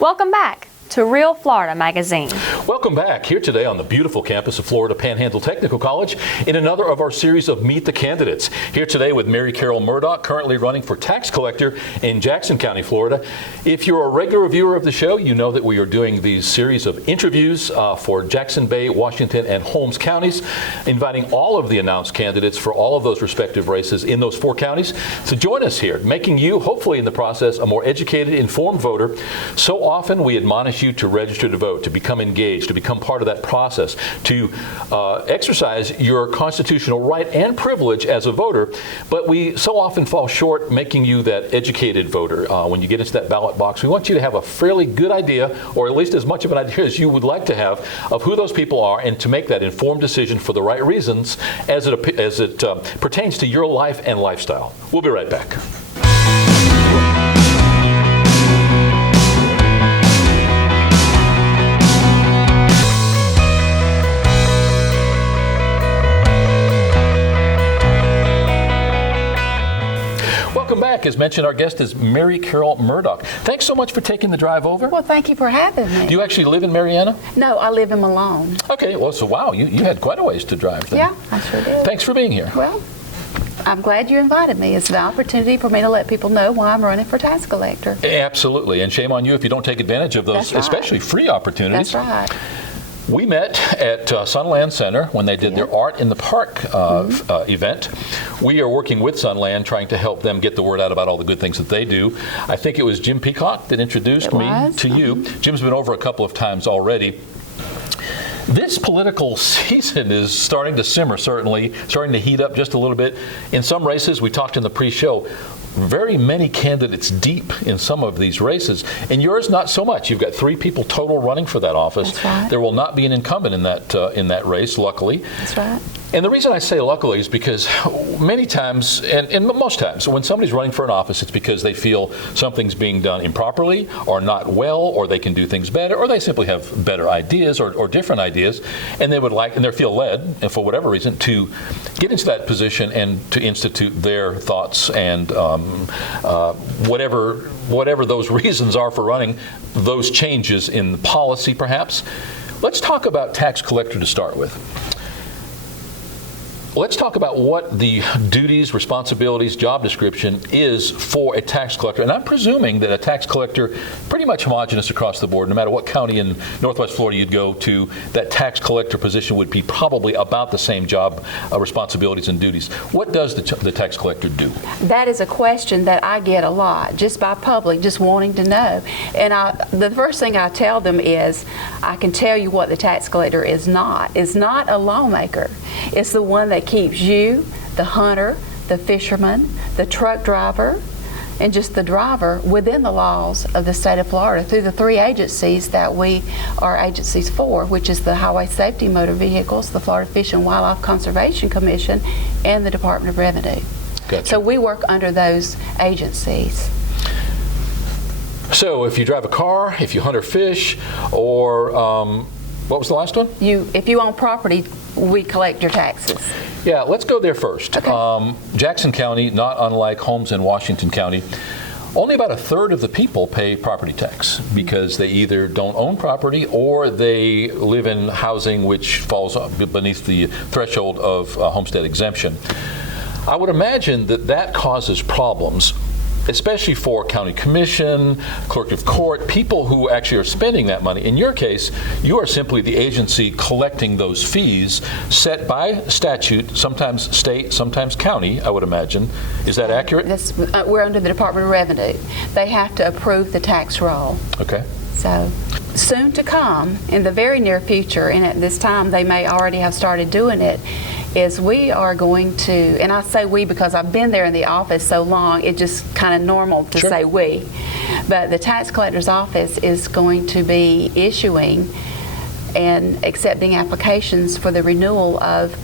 Welcome back to Real Florida Magazine. Welcome back here today on the beautiful campus of Florida Panhandle Technical College in another of our series of Meet the Candidates. Here today with Mary Carol Murdock, currently running for tax collector in Jackson County, Florida. If you're a regular viewer of the show, you know that we are doing these series of interviews for Jackson Bay, Washington, and Holmes counties, inviting all of the announced candidates for all of those respective races in those 4 counties to join us here, making you, hopefully in the process, a more educated, informed voter. So often we admonish you to register to vote, to become engaged, to become part of that process, to exercise your constitutional right and privilege as a voter, but we so often fall short making you that educated voter. When you get into that ballot box, we want you to have a fairly good idea, or at least as much of an idea as you would like to have, of who those people are and to make that informed decision for the right reasons as it pertains to your life and lifestyle. We'll be right back. Welcome back. As mentioned, our guest is Mary Carol Murdock. Thanks so much for taking the drive over. Well, thank you for having me. Do you actually live in Marianna? No, I live in Malone. Okay, well, so wow, you had quite a ways to drive then. Yeah, I sure did. Thanks for being here. Well, I'm glad you invited me. It's an opportunity for me to let people know why I'm running for tax collector. Absolutely, and shame on you if you don't take advantage of those, That's right. especially free opportunities. That's right. We met at Sunland Center when they did their Art in the Park event. We are working with Sunland, trying to help them get the word out about all the good things that they do. I think it was Jim Peacock that introduced me to you. Jim's been over a couple of times already. This political season is starting to simmer, certainly, starting to heat up just a little bit. In some races, we talked in the pre-show, very many candidates deep in some of these races, and yours not so much. You've got 3 people total running for that office. That's right. There will not be an incumbent in that race, luckily. That's right. And the reason I say luckily is because many times, and most times, when somebody's running for an office, it's because they feel something's being done improperly or not well, or they can do things better, or they simply have better ideas or different ideas, and they would like, and they feel led, and for whatever reason, to get into that position and to institute their thoughts and whatever those reasons are for running, those changes in policy perhaps. Let's talk about tax collector to start with. Let's talk about what the duties, responsibilities, job description is for a tax collector. And I'm presuming that a tax collector, pretty much homogenous across the board, no matter what county in Northwest Florida you'd go to, that tax collector position would be probably about the same job responsibilities and duties. What does the tax collector do? That is a question that I get a lot, just by public, just wanting to know. And the first thing I tell them is, I can tell you what the tax collector is not. It's not a lawmaker. It's the one that keeps you, the hunter, the fisherman, the truck driver, and just the driver within the laws of the state of Florida through the 3 agencies that we are agencies for, which is the Highway Safety Motor Vehicles, the Florida Fish and Wildlife Conservation Commission, and the Department of Revenue. Gotcha. So we work under those agencies. So if you drive a car, if you hunt or fish, or what was the last one? If you own property, we collect your taxes. Yeah, let's go there first. Okay. Jackson County, not unlike Holmes and Washington County, only about 1/3 of the people pay property tax because they either don't own property or they live in housing which falls beneath the threshold of homestead exemption. I would imagine that causes problems, especially for county commission, clerk of court, people who actually are spending that money. In your case, you are simply the agency collecting those fees set by statute, sometimes state, sometimes county, I would imagine. Is that accurate? We're under the Department of Revenue. They have to approve the tax roll. Okay. So soon to come, in the very near future, and at this time they may already have started doing it, is we are going to, and I say we because I've been there in the office so long, it's just kind of normal to say we, but the tax collector's office is going to be issuing and accepting applications for the renewal of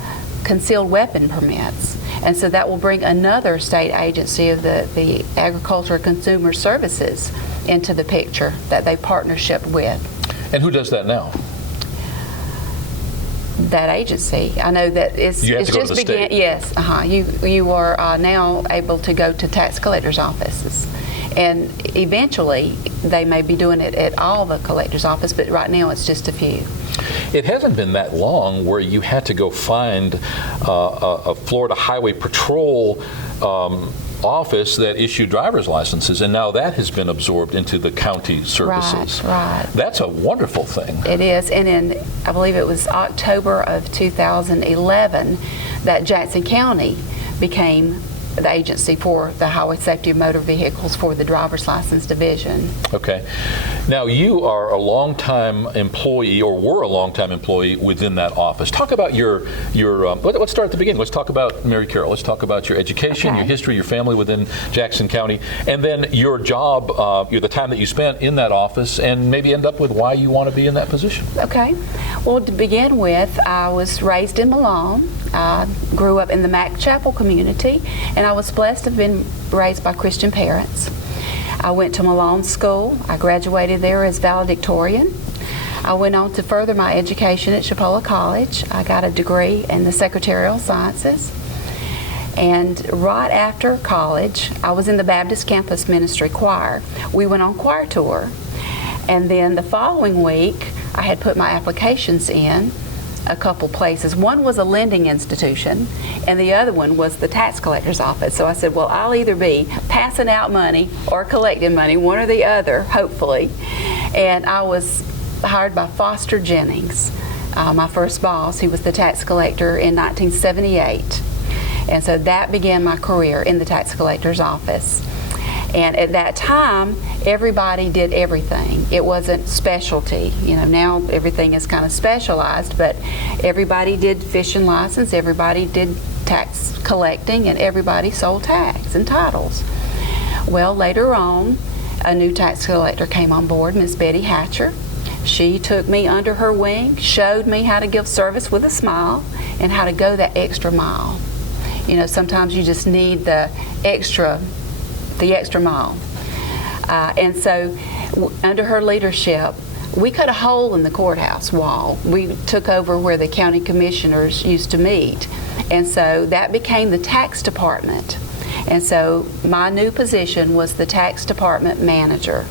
concealed weapon permits. And so that will bring another state agency of the Agriculture and Consumer Services into the picture that they partnership with. And who does that now? That agency. I know that it's just began. Yes, you are now able to go to tax collectors' offices And eventually, they may be doing it at all the collector's office, but right now it's just a few. It hasn't been that long where you had to go find a Florida Highway Patrol office that issued driver's licenses, and now that has been absorbed into the county services. Right. That's a wonderful thing. It is, and in, I believe it was October of 2011 that Jackson County became the agency for the Highway Safety of Motor Vehicles for the driver's license division. Okay. Now, you are a longtime employee, or were a longtime employee within that office. Talk about let's start at the beginning. Let's talk about Mary Carroll. Let's talk about your education, Okay. your history, your family within Jackson County, and then your job, the time that you spent in that office, and maybe end up with why you want to be in that position. Okay. Well, to begin with, I was raised in Milan. I grew up in the Mac Chapel community, and I was blessed to have been raised by Christian parents. I went to Milan School. I graduated there as valedictorian. I went on to further my education at Chipola College. I got a degree in the Secretarial Sciences. And right after college, I was in the Baptist Campus Ministry Choir. We went on choir tour. And then the following week, I had put my applications in a couple places. One was a lending institution, and the other one was the tax collector's office. So I said, well, I'll either be passing out money or collecting money, one or the other, hopefully. And I was hired by Foster Jennings, my first boss. He was the tax collector in 1978. And so that began my career in the tax collector's office. And at that time, everybody did everything. It wasn't specialty. You know, now everything is kind of specialized, but everybody did fishing license, everybody did tax collecting, and everybody sold tax and titles. Well, later on, a new tax collector came on board, Miss Betty Hatcher. She took me under her wing, showed me how to give service with a smile and how to go that extra mile. You know, sometimes you just need the extra mile. And so under her leadership, we cut a hole in the courthouse wall. We took over where the county commissioners used to meet. And so that became the tax department. And so my new position was the tax department manager.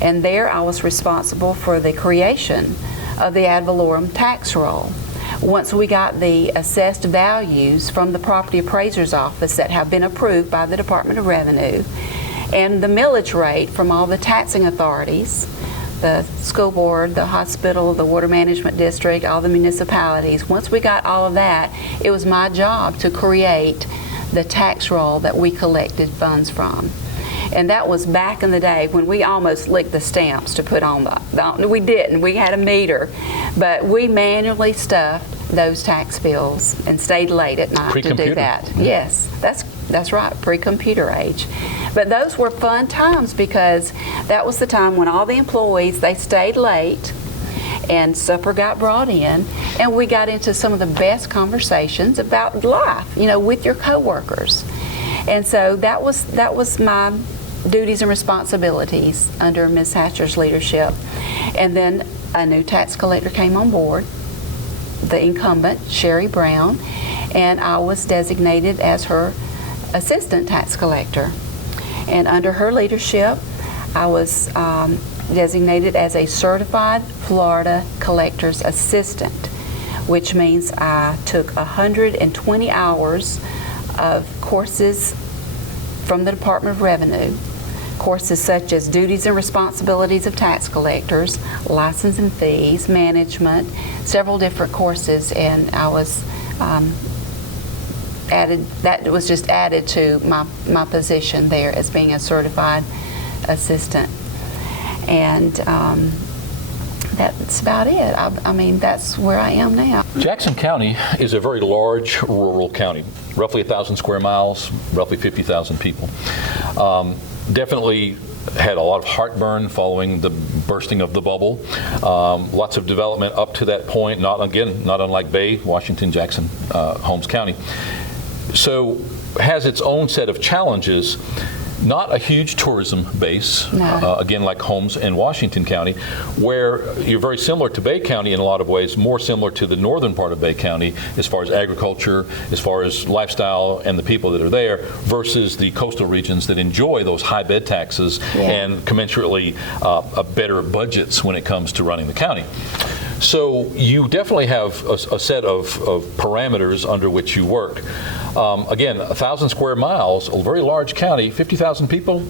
And there I was responsible for the creation of the ad valorem tax roll. Once we got the assessed values from the property appraiser's office that have been approved by the Department of Revenue, and the millage rate from all the taxing authorities, the school board, the hospital, the water management district, all the municipalities, once we got all of that, it was my job to create the tax roll that we collected funds from. And that was back in the day when we almost licked the stamps to put on we didn't. We had a meter, but we manually stuffed those tax bills and stayed late at night to do that. Yes, that's right, pre-computer age. But those were fun times because that was the time when all the employees, they stayed late and supper got brought in, and we got into some of the best conversations about life, you know, with your coworkers. And so that was my duties and responsibilities under Ms. Hatcher's leadership. And then a new tax collector came on board, the incumbent, Sherry Brown, and I was designated as her assistant tax collector. And under her leadership, I was designated as a certified Florida collector's assistant, which means I took 120 hours of courses from the Department of Revenue, courses such as duties and responsibilities of tax collectors, license and fees, management, several different courses, and I was just added to my position there as being a certified assistant. And that's about it. I mean, that's where I am now. Jackson County is a very large rural county, roughly 1,000 square miles, roughly 50,000 people. Definitely had a lot of heartburn following the bursting of the bubble. Lots of development up to that point, not unlike Bay, Washington, Jackson, Holmes County. So has its own set of challenges. Not a huge tourism base, No. again, like Holmes and Washington County, where you're very similar to Bay County in a lot of ways, more similar to the northern part of Bay County as far as agriculture, as far as lifestyle and the people that are there, versus the coastal regions that enjoy those high bed taxes and commensurately better budgets when it comes to running the county. So you definitely have a set of parameters under which you work. Again, 1,000 square miles, a very large county, 50,000 people,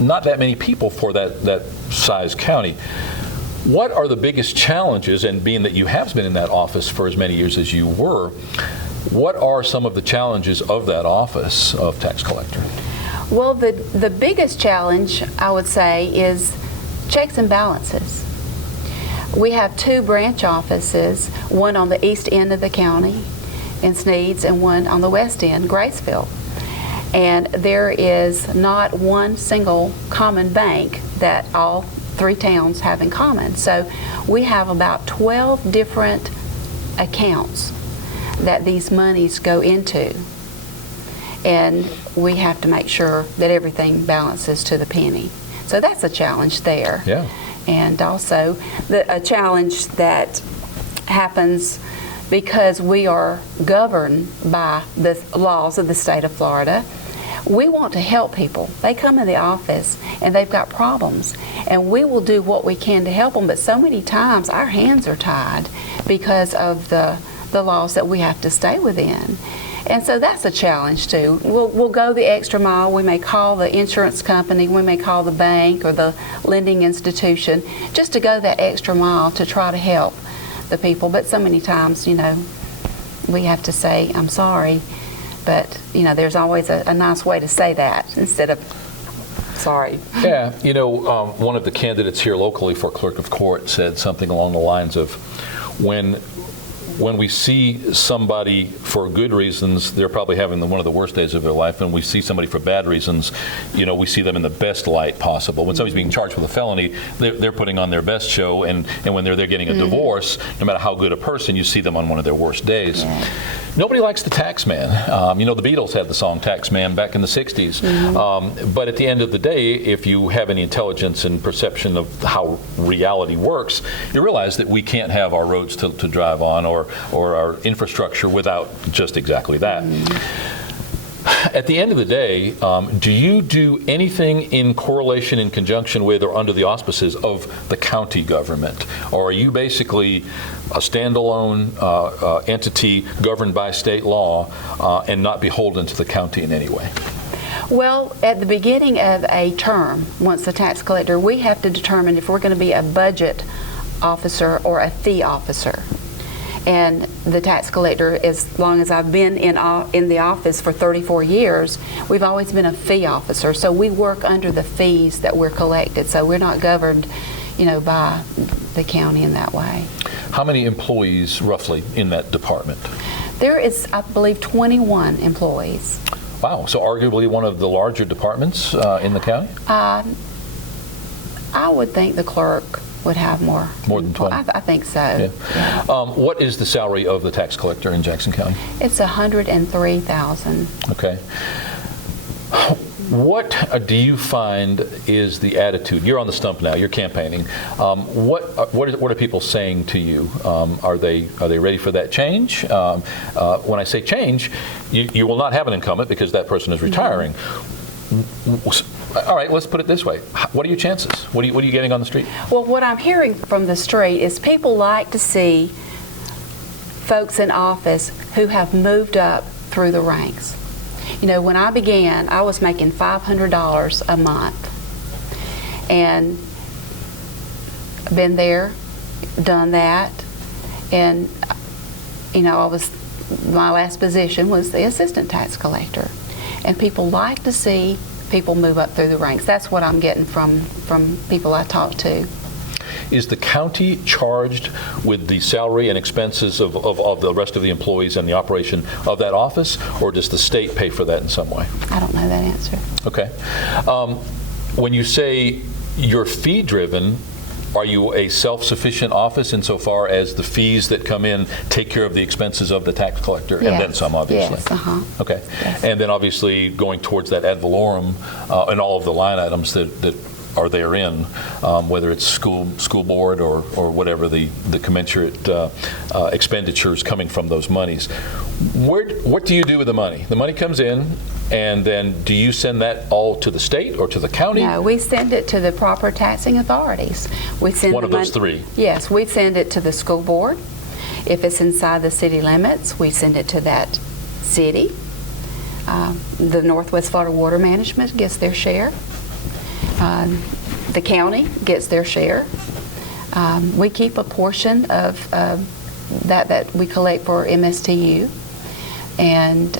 not that many people for that size county. What are the biggest challenges, and being that you have been in that office for as many years as you were, what are some of the challenges of that office of tax collector? Well, the biggest challenge, I would say, is checks and balances. We have 2 branch offices, one on the east end of the county in Sneads and one on the west end, Graceville. And there is not one single common bank that all 3 towns have in common. So we have about 12 different accounts that these monies go into. And we have to make sure that everything balances to the penny. So that's a challenge there. Yeah. And also a challenge that happens because we are governed by the laws of the state of Florida. We want to help people. They come in the office and they've got problems, and we will do what we can to help them, but so many times our hands are tied because of the laws that we have to stay within. And so that's a challenge too. We'll go the extra mile. We may call the insurance company, we may call the bank or the lending institution just to go that extra mile to try to help the people. But so many times, we have to say, I'm sorry, but there's always a nice way to say that instead of sorry. Yeah, one of the candidates here locally for clerk of court said something along the lines of, when we see somebody for good reasons, they're probably having one of the worst days of their life. And we see somebody for bad reasons, we see them in the best light possible. When somebody's being charged with a felony, they're putting on their best show. And when they're getting a divorce, no matter how good a person, you see them on one of their worst days. Yeah. Nobody likes the tax man. The Beatles had the song Tax Man back in the 60s. But at the end of the day, if you have any intelligence and perception of how reality works, you realize that we can't have our roads to drive on or our infrastructure without just exactly that. At the end of the day, do you do anything in correlation, in conjunction with, or under the auspices of the county government? Or are you basically a standalone entity governed by state law and not beholden to the county in any way? Well, at the beginning of a term, once the tax collector, we have to determine if we're going to be a budget officer or a fee officer. And the tax collector, as long as I've been in the office for 34 years, we've always been a fee officer. So we work under the fees that we're collected. So we're not governed, by the county in that way. How many employees roughly in that department? There is, I believe, 21 employees. Wow. So arguably one of the larger departments in the county? I would think the clerk would have more than 20. I think so. Yeah. Yeah. What is the salary of the tax collector in Jackson County? It's $103,000. Okay. What do you find is the attitude? You're on the stump now. You're campaigning. What are people saying to you? Are they ready for that change? When I say change, you will not have an incumbent because that person is retiring. All right, let's put it this way. What are your chances? What are you getting on the street? Well, what I'm hearing from the street is people like to see folks in office who have moved up through the ranks. When I began, I was making $500 a month. And been there, done that. And, my last position was the assistant tax collector. And people like to see people move up through the ranks. That's what I'm getting from people I talk to. Is the county charged with the salary and expenses of the rest of the employees and the operation of that office, or does the state pay for that in some way? I don't know that answer. Okay. When you say you're fee-driven, Are you a self-sufficient office insofar as the fees that come in take care of the expenses of the tax collector and then some, obviously? Yes, Okay. Yes. And then obviously going towards that ad valorem and all of the line items that are therein, whether it's school board or whatever the commensurate expenditures coming from those monies. What do you do with the money? The money comes in, and then do you send that all to the state or to the county? No, we send it to the proper taxing authorities. We send One of those three? Yes, we send it to the school board. If it's inside the city limits, we send it to that city. The Northwest Florida Water Management gets their share. The county gets their share. We keep a portion of that we collect for MSTU, and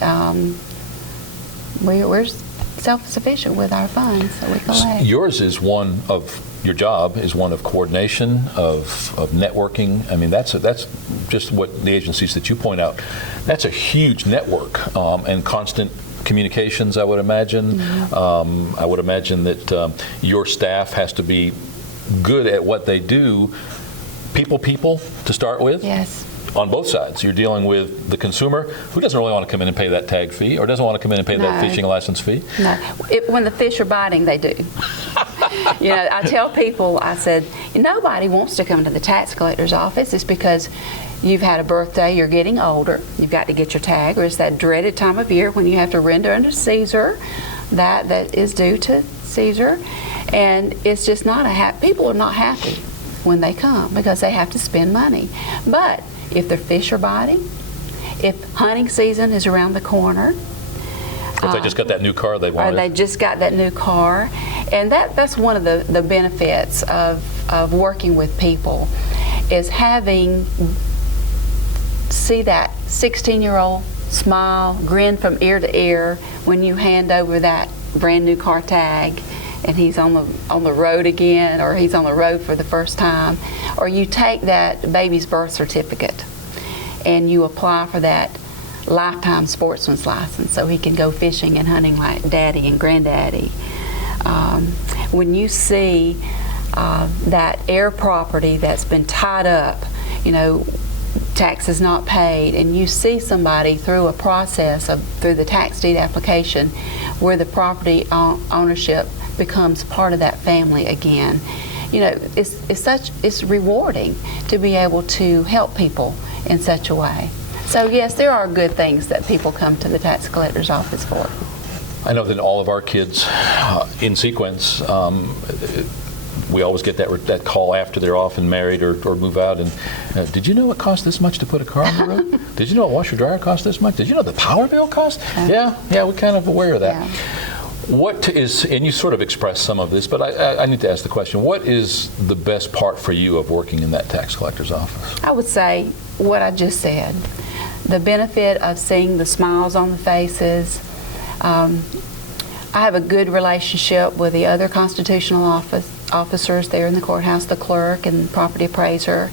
we're self-sufficient with our funds that we collect. Yours is your job is one of coordination, of networking. I mean, that's just what the agencies that you point out, that's a huge network and constant communications, I would imagine. Mm-hmm. I would imagine that your staff has to be good at what they do. People to start with. Yes. On both sides. You're dealing with the consumer who doesn't really want to come in and pay that tag fee or doesn't want to come in and pay that fishing license fee. No. When the fish are biting, they do. I tell people, I said, nobody wants to come to the tax collector's office. It's because you've had a birthday, you're getting older, you've got to get your tag, or it's that dreaded time of year when you have to render under Caesar that is due to Caesar. And it's just not people are not happy when they come because they have to spend money. But if their fish are biting, if hunting season is around the corner, if they just got that new car they wanted. Or they just got that new car. And that's one of the benefits of working with people is see that 16-year-old smile, grin from ear to ear when you hand over that brand new car tag and he's on the road again, or he's on the road for the first time, or you take that baby's birth certificate and you apply for that lifetime sportsman's license so he can go fishing and hunting like daddy and granddaddy. When you see that air property that's been tied up, taxes not paid, and you see somebody through a process through the tax deed application where the property ownership becomes part of that family again, it's rewarding to be able to help people in such a way. So yes, there are good things that people come to the tax collector's office for. I know that all of our kids in sequence, we always get that call after they're off and married or move out, and did you know it cost this much to put a car on the road? Did you know a washer dryer cost this much? Did you know the power bill cost? Yeah, we're kind of aware of that. Yeah. What is, and you sort of expressed some of this, but I need to ask the question, what is the best part for you of working in that tax collector's office? I would say what I just said. The benefit of seeing the smiles on the faces. I have a good relationship with the other constitutional officers there in the courthouse, the clerk and property appraiser,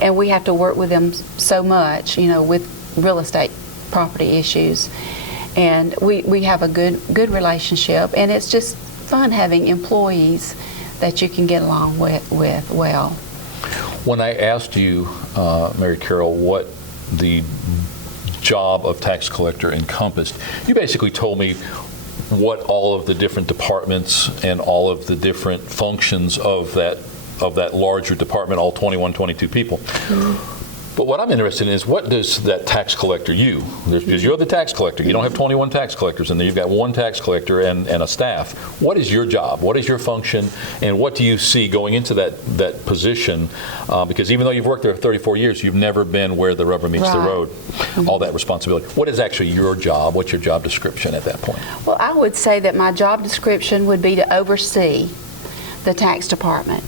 and we have to work with them so much, with real estate property issues. And we have a good relationship, and it's just fun having employees that you can get along with well. When I asked you, Mary Carol, what the job of tax collector encompassed, you basically told me what all of the different departments and all of the different functions of that larger department, all 21, 22 people. Mm-hmm. But what I'm interested in is, what does that tax collector, because you're the tax collector, you don't have 21 tax collectors in there, you've got one tax collector and a staff. What is your job? What is your function? And what do you see going into that position? Because even though you've worked there 34 years, you've never been where the rubber meets the road. Mm-hmm. All that responsibility. What is actually your job? What's your job description at that point? Well, I would say that my job description would be to oversee the tax department,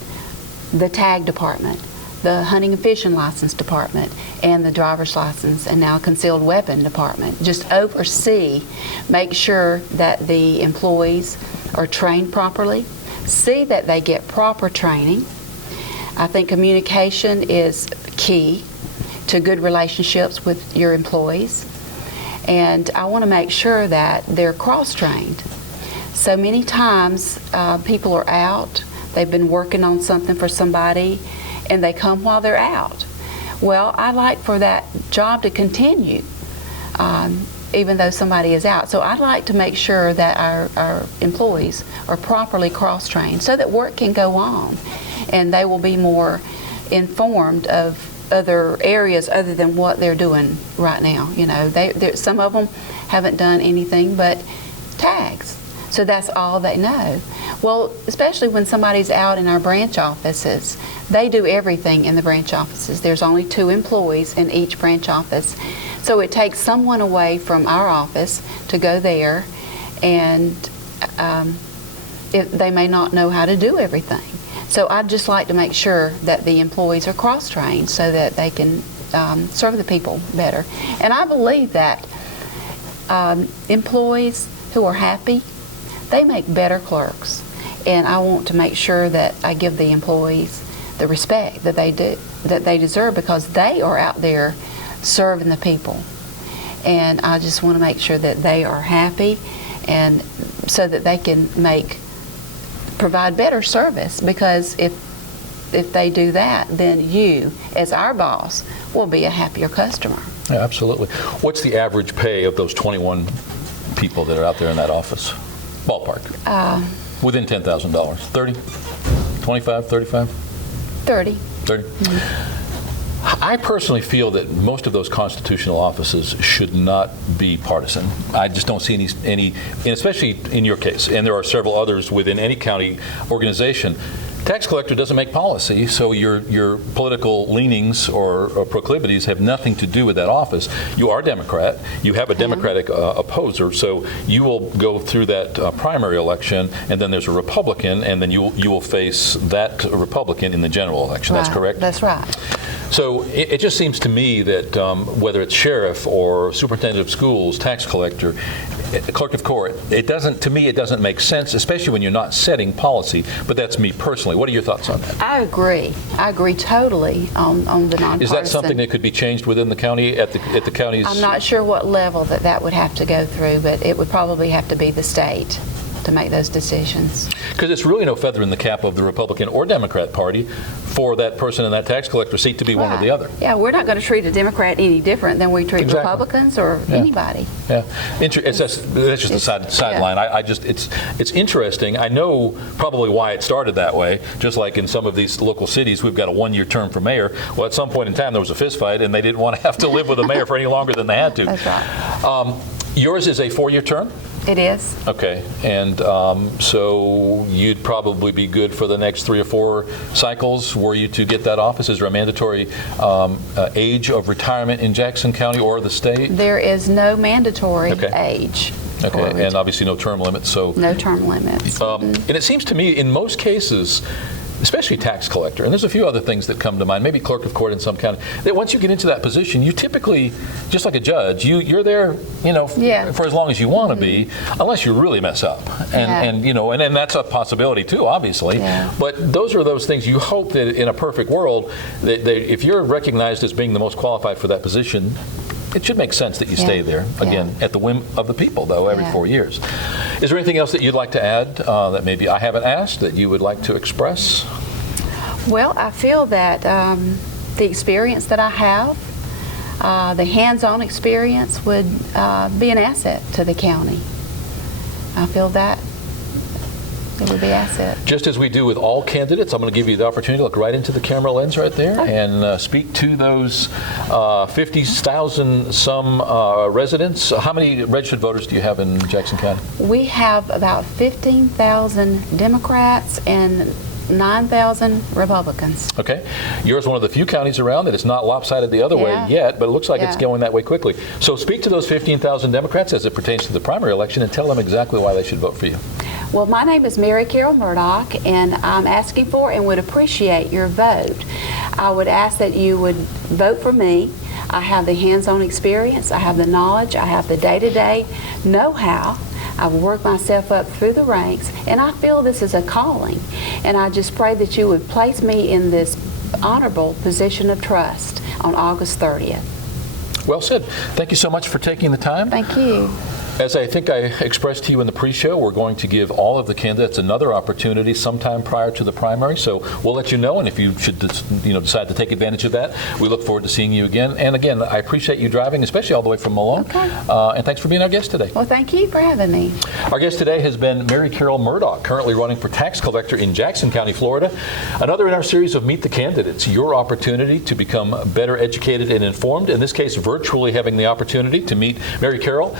the tag department, the hunting and fishing license department, and the driver's license and now concealed weapon department. Just oversee, make sure that the employees are trained properly, see that they get proper training. I think communication is key to good relationships with your employees, and I want to make sure that they're cross-trained. So many times people are out, they've been working on something for somebody, and they come while they're out. Well, I like for that job to continue, even though somebody is out. So I'd like to make sure that our employees are properly cross-trained so that work can go on, and they will be more informed of other areas other than what they're doing right now. You know, some of them haven't done anything but tags, so that's all they know. Well, especially when somebody's out in our branch offices, they do everything in the branch offices. There's only 2 employees in each branch office, so it takes someone away from our office to go there, and they may not know how to do everything. So I'd just like to make sure that the employees are cross-trained so that they can serve the people better. And I believe that employees who are happy, they make better clerks. And I want to make sure that I give the employees the respect that they deserve, because they are out there serving the people. And I just want to make sure that they are happy, and so that they can provide better service, because if they do that, then you, as our boss, will be a happier customer. Yeah, absolutely. What's the average pay of those 21 people that are out there in that office? Ballpark. Within $10,000. 30? 25? 35? 30. 30? Mm-hmm. I personally feel that most of those constitutional offices should not be partisan. I just don't see any, and especially in your case, and there are several others within any county organization. Tax collector doesn't make policy, so your political leanings or proclivities have nothing to do with that office. You are Democrat. You have a Democratic opposer, so you will go through that primary election, and then there's a Republican, and then you will face that Republican in the general election. Right. That's correct? That's right. So it just seems to me that whether it's sheriff or superintendent of schools, tax collector, clerk of court, it doesn't make sense, especially when you're not setting policy. But that's me personally. What are your thoughts on that? I agree totally on the nonpartisan. Is that something that could be changed within the county at the county's? I'm not sure what level that would have to go through, but it would probably have to be the state to make those decisions. Because it's really no feather in the cap of the Republican or Democrat Party for that person in that tax collector seat to be one or the other. Yeah, we're not going to treat a Democrat any different than we treat Exactly. Republicans or anybody. Yeah, that's just a sideline. It's interesting. I know probably why it started that way. Just like in some of these local cities, we've got a 1-year term for mayor. Well, at some point in time, there was a fist fight, and they didn't want to have to live with a mayor for any longer than they had to. That's right. Yours is a 4-year term? It is. Okay, and so you'd probably be good for the next 3 or 4 cycles were you to get that office. Is there a mandatory age of retirement in Jackson County or the state? There is no mandatory age. Okay, and obviously no term limits. So no term limits. And it seems to me in most cases, especially tax collector, and there's a few other things that come to mind, maybe clerk of court in some county, that once you get into that position, you typically, just like a judge, you're there, for as long as you want to be, unless you really mess up. And that's a possibility too, obviously. Yeah. But those are those things you hope that in a perfect world, that if you're recognized as being the most qualified for that position, it should make sense that you stay there, again, at the whim of the people, though, every 4 years. Is there anything else that you'd like to add that maybe I haven't asked that you would like to express? Well, I feel that the experience that I have, the hands-on experience, would be an asset to the county. I feel that it would be an asset. Just as we do with all candidates, I'm going to give you the opportunity to look right into the camera lens right there and speak to those 50,000 some residents. How many registered voters do you have in Jackson County? We have about 15,000 Democrats and 9,000 Republicans. Okay. Yours one of the few counties around that it's not lopsided the other way yet, but it looks like it's going that way quickly. So speak to those 15,000 Democrats as it pertains to the primary election and tell them exactly why they should vote for you. Well, my name is Mary Carol Murdock, and I'm asking for and would appreciate your vote. I would ask that you would vote for me. I have the hands-on experience, I have the knowledge, I have the day-to-day know-how. I've worked myself up through the ranks, and I feel this is a calling. And I just pray that you would place me in this honorable position of trust on August 30th. Well said. Thank you so much for taking the time. Thank you. As I think I expressed to you in the pre-show, we're going to give all of the candidates another opportunity sometime prior to the primary. So we'll let you know, and if you should decide to take advantage of that, we look forward to seeing you again. And again, I appreciate you driving, especially all the way from Malone. Okay. And thanks for being our guest today. Well, thank you for having me. Our guest today has been Mary Carol Murdock, currently running for tax collector in Jackson County, Florida. Another in our series of Meet the Candidates, your opportunity to become better educated and informed, in this case virtually having the opportunity to meet Mary Carol,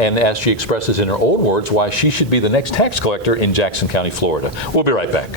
and as she expresses in her own words, why she should be the next tax collector in Jackson County, Florida. We'll be right back.